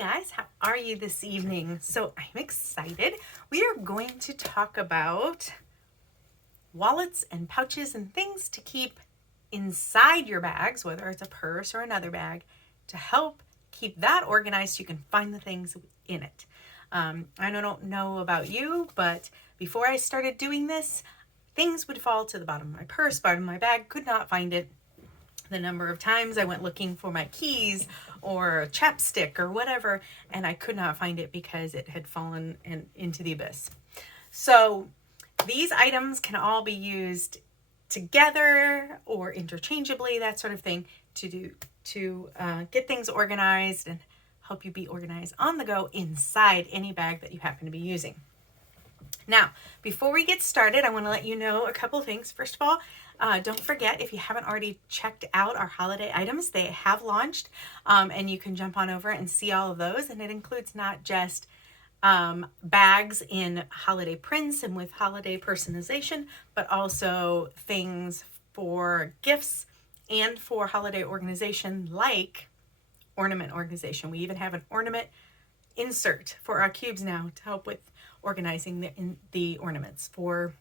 guys, how are you this evening? So I'm excited. We are going to talk about wallets and pouches and things to keep inside your bags, whether it's a purse or another bag, to help keep that organized so you can find the things in it. I don't know about you, but before I started doing this, things would fall to the bottom of my purse, bottom of my bag, could not find it. The number of times I went looking for my keys or a chapstick or whatever, and I could not find it because it had fallen into the abyss. So these items can all be used together or interchangeably, that sort of thing, to get things organized and help you be organized on the go inside any bag that you happen to be using. Now, before we get started, I want to let you know a couple things. First of all, don't forget, if you haven't already checked out our holiday items, they have launched, and you can jump on over and see all of those. And it includes not just bags in holiday prints and with holiday personalization, but also things for gifts and for holiday organization, like ornament organization. We even have an ornament insert for our cubes now to help with organizing the ornaments. For,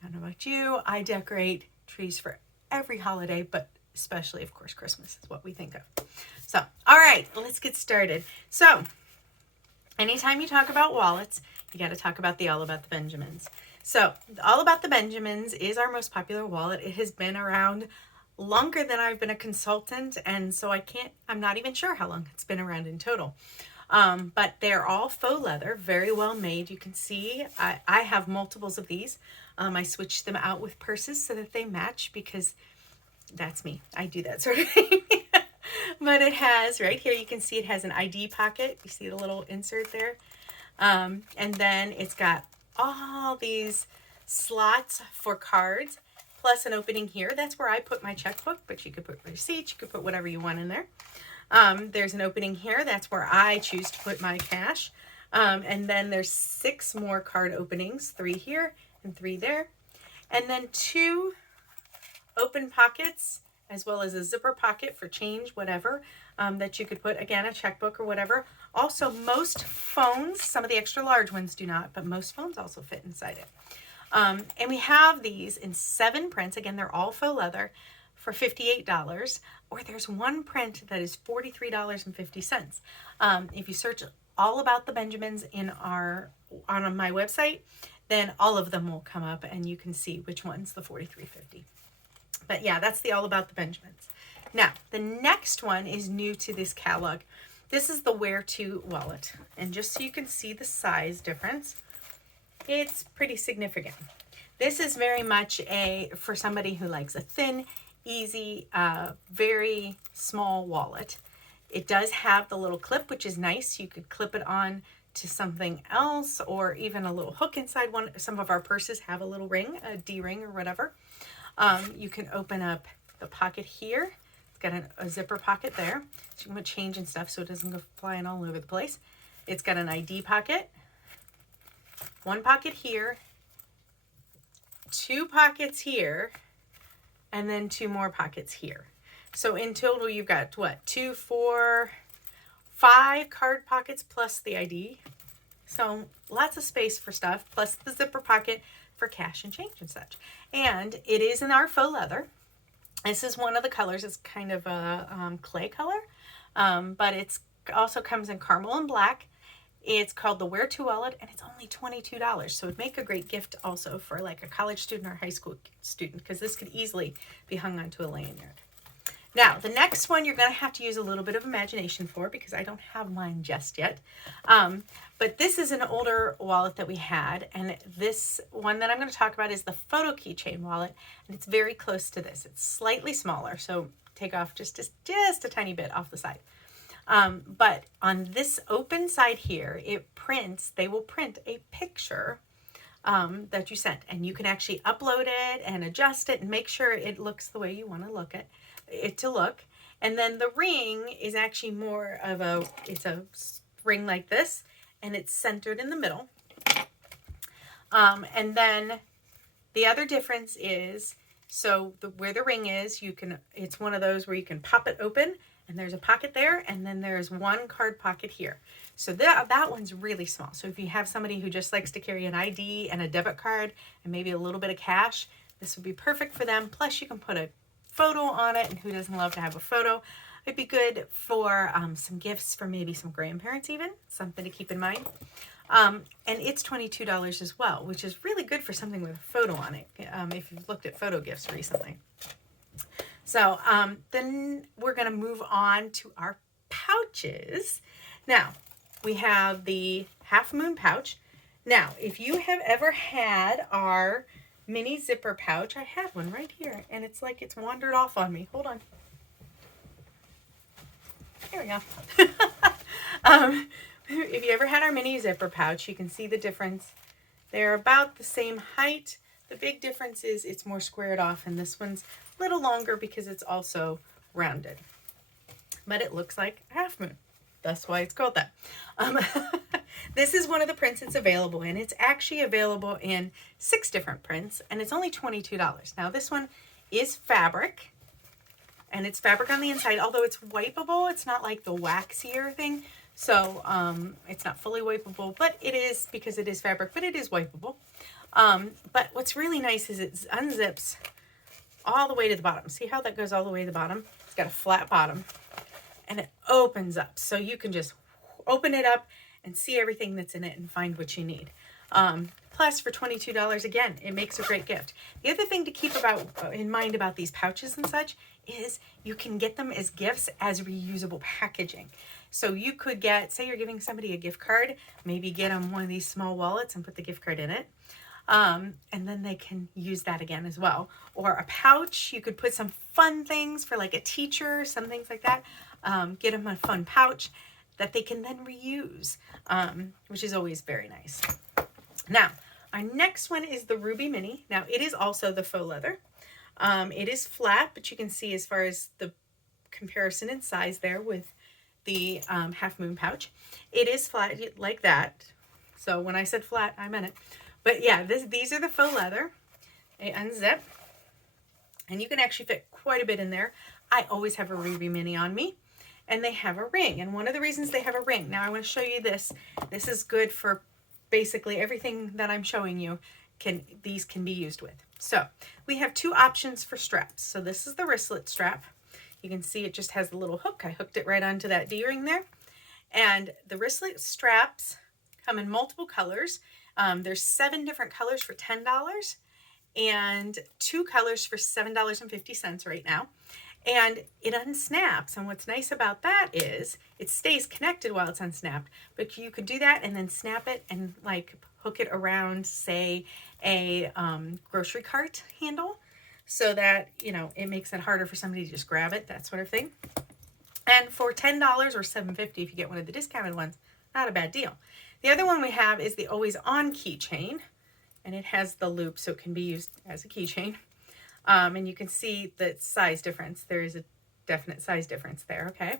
I don't know about you, I decorate trees for every holiday, but especially, of course, Christmas is what we think of. So, all right, let's get started. So, anytime you talk about wallets, you got to talk about the All About the Benjamins. So, All About the Benjamins is our most popular wallet. It has been around longer than I've been a consultant, and so I'm not even sure how long it's been around in total. But they're all faux leather, very well made. You can see I have multiples of these. I switch them out with purses so that they match, because that's me. I do that sort of thing. But it has, right here, you can see it has an ID pocket. You see the little insert there? And then it's got all these slots for cards, plus an opening here. That's where I put my checkbook, but you could put receipts, you could put whatever you want in there. There's an opening here. That's where I choose to put my cash. And then there's 6 more card openings, 3 here and 3 there. And then 2 open pockets, as well as a zipper pocket for change, whatever, that you could put, again, a checkbook or whatever. Also, most phones, some of the extra large ones do not, but most phones also fit inside it. And we have these in 7 prints. Again, they're all faux leather, for $58, or there's one print that is $43.50. If you search All About the Benjamins on my website, then all of them will come up and you can see which one's the $43.50. But yeah, that's the All About the Benjamins. Now, the next one is new to this catalog. This is the Where To wallet. And just so you can see the size difference, it's pretty significant. This is very much for somebody who likes a thin, easy, very small wallet. It does have the little clip, which is nice. You could clip it on to something else, or even a little hook inside one. Some of our purses have a little ring, a D-ring or whatever. You can open up the pocket here. It's got a zipper pocket there, so you can put change and stuff so it doesn't go flying all over the place. It's got an ID pocket, 1 pocket here, 2 pockets here, and then 2 more pockets here. So in total, you've got what? 2, 4, 5 card pockets plus the ID. So lots of space for stuff, plus the zipper pocket for cash and change and such. And it is in our faux leather. This is one of the colors. It's kind of a clay color, but it's also comes in caramel and black. It's called the Where To wallet, and it's only $22. So it'd make a great gift also for like a college student or high school student, because this could easily be hung onto a lanyard. Now, the next one you're going to have to use a little bit of imagination for, because I don't have mine just yet. But this is an older wallet that we had, and this one that I'm going to talk about is the Photo Keychain wallet, and it's very close to this. It's slightly smaller, so take off just a tiny bit off the side. But on this open side here, they will print a picture that you sent, and you can actually upload it and adjust it and make sure it looks the way you want to it to look. And then the ring is actually more of it's a ring like this, and it's centered in the middle. And then the other difference is, where the ring is, it's one of those where you can pop it open and there's a pocket there, and then there's one card pocket here. So that one's really small. So if you have somebody who just likes to carry an ID and a debit card and maybe a little bit of cash, this would be perfect for them. Plus you can put a photo on it, and who doesn't love to have a photo? It'd be good for some gifts for maybe some grandparents even, something to keep in mind. And it's $22 as well, which is really good for something with a photo on it, if you've looked at photo gifts recently. So then we're going to move on to our pouches. Now, we have the Half Moon pouch. Now, if you have ever had our mini zipper pouch, I have one right here, and it's like it's wandered off on me. Hold on. There we go. If you ever had our mini zipper pouch, you can see the difference. They're about the same height. The big difference is it's more squared off, and this one's a little longer because it's also rounded. But it looks like a half moon. That's why it's called that. This is one of the prints it's available in. It's actually available in 6 different prints, and it's only $22. Now, this one is fabric, and it's fabric on the inside. Although it's wipeable, it's not like the waxier thing. So it's not fully wipeable, but it is, because it is fabric, but it is wipeable. But what's really nice is it unzips all the way to the bottom. See how that goes all the way to the bottom? It's got a flat bottom, and it opens up. So you can just open it up and see everything that's in it and find what you need. Plus, for $22, again, it makes a great gift. The other thing to keep in mind about these pouches and such is you can get them as gifts as reusable packaging. So you could get, say you're giving somebody a gift card, maybe get them one of these small wallets and put the gift card in it. And then they can use that again as well. Or a pouch, you could put some fun things for like a teacher, some things like that. Get them a fun pouch that they can then reuse, which is always very nice. Now, our next one is the Ruby Mini. Now, it is also the faux leather. It is flat, but you can see as far as the comparison in size there with the Half Moon pouch. It is flat like that. So when I said flat, I meant it. But yeah, these are the faux leather. They unzip, and you can actually fit quite a bit in there. I always have a Ruby Mini on me, and they have a ring. And one of the reasons they have a ring, now I want to show you this. This is good for basically everything that I'm showing you. These can be used with. So we have 2 options for straps. So this is the wristlet strap. You can see it just has the little hook. I hooked it right onto that D-ring there. And the wristlet straps come in multiple colors. There's 7 different colors for $10 and 2 colors for $7.50 right now. And it unsnaps. And what's nice about that is it stays connected while it's unsnapped. But you could do that and then snap it and like hook it around, say, a grocery cart handle, so that, you know, it makes it harder for somebody to just grab it, that sort of thing. And for $10 or $7.50 if you get one of the discounted ones, not a bad deal. The other one we have is the AlwaysOn Keychain, and it has the loop, so it can be used as a keychain. And you can see the size difference. There is a definite size difference there, okay?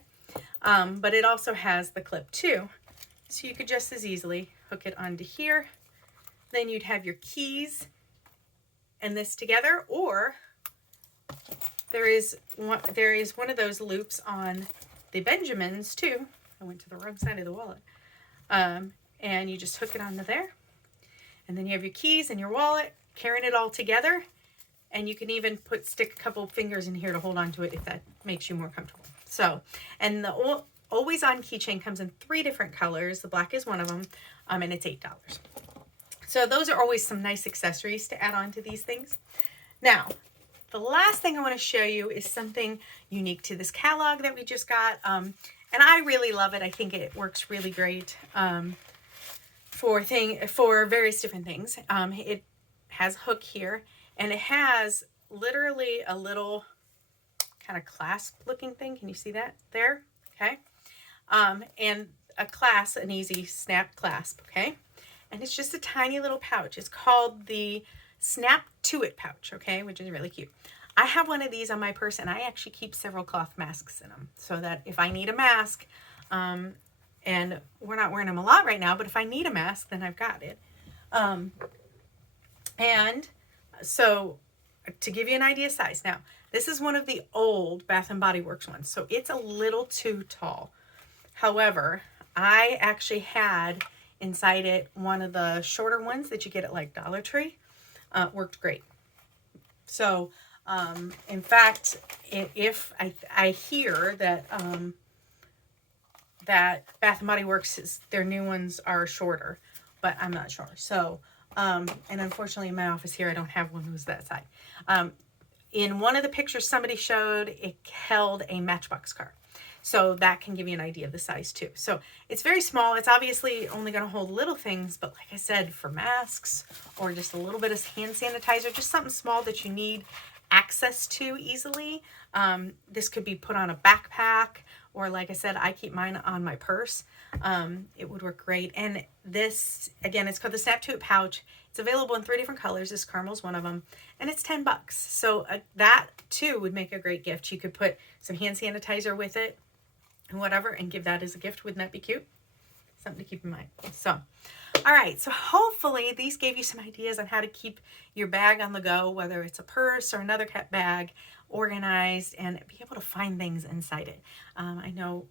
But it also has the clip too, so you could just as easily hook it onto here. Then you'd have your keys and this together, or there is one of those loops on the Benjamins too. I went to the wrong side of the wallet. And you just hook it onto there, and then you have your keys and your wallet, carrying it all together. And you can even stick a couple fingers in here to hold on to it if that makes you more comfortable. So, and the AlwaysOn Keychain comes in 3 different colors. The black is one of them, and it's $8. So those are always some nice accessories to add on to these things. Now, the last thing I want to show you is something unique to this catalog that we just got. And I really love it. I think it works really great for various different things. It has a hook here, and it has literally a little kind of clasp looking thing. Can you see that there? Okay. And an easy snap clasp. Okay. And it's just a tiny little pouch. It's called the SnapToIt Pouch, okay, which is really cute. I have one of these on my purse, and I actually keep several cloth masks in them, so that if I need a mask, and we're not wearing them a lot right now, but if I need a mask, then I've got it. And so to give you an idea of size, now This is one of the old Bath and Body Works ones, so it's a little too tall. However, I actually had inside it one of the shorter ones that you get at like Dollar Tree. Worked great. So, in fact, if I hear that that Bath and Body Works, their new ones are shorter, but I'm not sure. So, and unfortunately in my office here, I don't have one who's that size. In one of the pictures somebody showed, it held a Matchbox car. So that can give you an idea of the size too. So it's very small. It's obviously only going to hold little things, but like I said, for masks or just a little bit of hand sanitizer, just something small that you need access to easily. This could be put on a backpack, or like I said, I keep mine on my purse. It would work great. And this, again, it's called the SnapToIt Pouch. It's available in 3 different colors. This caramel's one of them, and it's $10. So that too would make a great gift. You could put some hand sanitizer with it, whatever, and give that as a gift. Wouldn't that be cute? Something to keep in mind. So, all right. So hopefully these gave you some ideas on how to keep your bag on the go, whether it's a purse or another bag, organized and be able to find things inside it. I know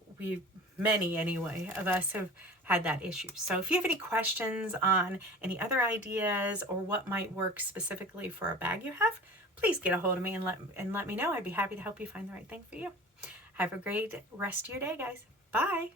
many anyway, of us have had that issue. So if you have any questions on any other ideas or what might work specifically for a bag you have, please get a hold of me and let me know. I'd be happy to help you find the right thing for you. Have a great rest of your day, guys. Bye.